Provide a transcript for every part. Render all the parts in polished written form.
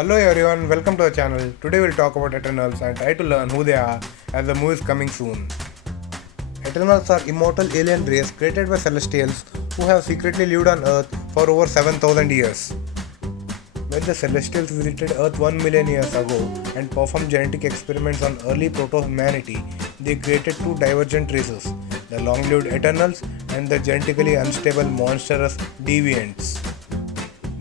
Hello everyone, welcome to the channel. Today we'll talk about Eternals and try to learn who they are as the movie is coming soon. Eternals are immortal alien race created by Celestials who have secretly lived on Earth for over 7,000 years. When the Celestials visited Earth 1 million years ago and performed genetic experiments on early proto-humanity, they created two divergent races, the long-lived Eternals and the genetically unstable monstrous Deviants.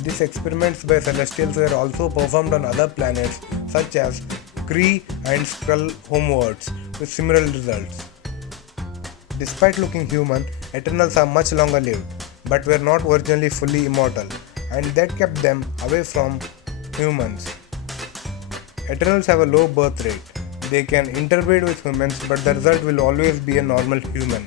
These experiments by Celestials were also performed on other planets such as Kree and Skrull homeworlds with similar results. Despite looking human, Eternals are much longer lived, but were not originally fully immortal, and that kept them away from humans. Eternals have a low birth rate. They can interbreed with humans, but the result will always be a normal human.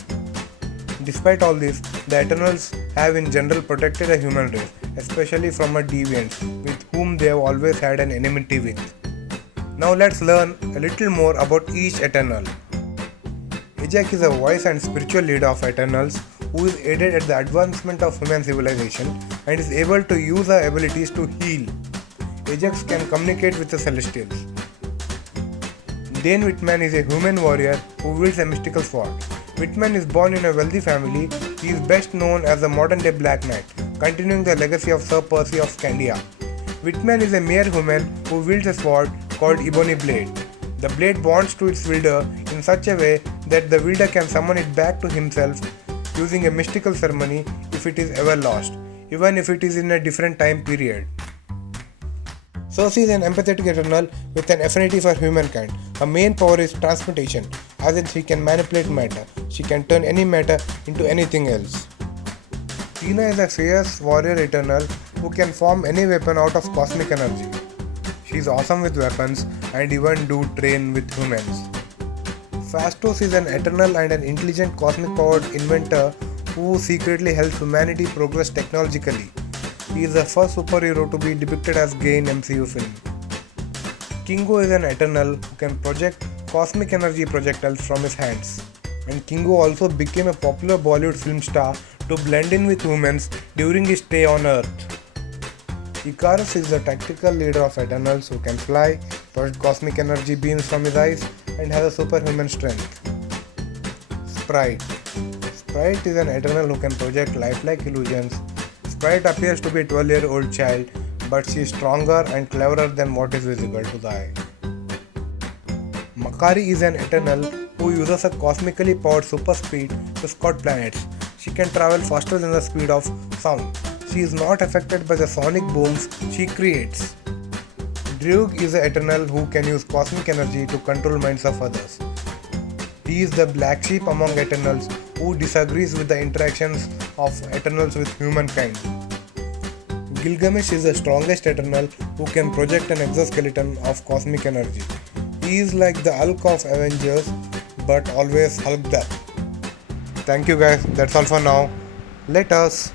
Despite all this, the Eternals have in general protected a human race, especially from a deviant with whom they have always had an enmity with. Now let's learn a little more about each Eternal. Ajak is a voice and spiritual leader of Eternals who is aided at the advancement of human civilization and is able to use her abilities to heal. Ajax can communicate with the Celestials. Dane Whitman is a human warrior who wields a mystical sword. Whitman is born in a wealthy family. He is best known as the modern-day Black Knight, continuing the legacy of Sir Percy of Scandia. Whitman is a mere human who wields a sword called Ebony Blade. The blade bonds to its wielder in such a way that the wielder can summon it back to himself using a mystical ceremony if it is ever lost, even if it is in a different time period. Cersei is an empathetic Eternal with an affinity for humankind. Her main power is transmutation, as in she can manipulate matter. She can turn any matter into anything else. Tina is a fierce warrior Eternal who can form any weapon out of cosmic energy. She is awesome with weapons and even do train with humans. Phastos is an Eternal and an intelligent cosmic powered inventor who secretly helps humanity progress technologically. He is the first superhero to be depicted as gay in MCU film. Kingo is an Eternal who can project cosmic energy projectiles from his hands. And Kingo also became a popular Bollywood film star to blend in with humans during his stay on Earth. Icarus is the tactical leader of Eternals who can fly, project cosmic energy beams from his eyes, and has a superhuman strength. Sprite is an Eternal who can project lifelike illusions. Sprite appears to be a 12-year-old child, but she is stronger and cleverer than what is visible to the eye. Makari is an Eternal who uses a cosmically powered super speed to scout planets. She can travel faster than the speed of sound. She is not affected by the sonic booms she creates. Drug is an Eternal who can use cosmic energy to control minds of others. He is the black sheep among Eternals who disagrees with the interactions of Eternals with humankind. Gilgamesh is the strongest Eternal who can project an exoskeleton of cosmic energy. He is like the Hulk of Avengers, but always hulked up. Thank you guys, that's all for now. Let us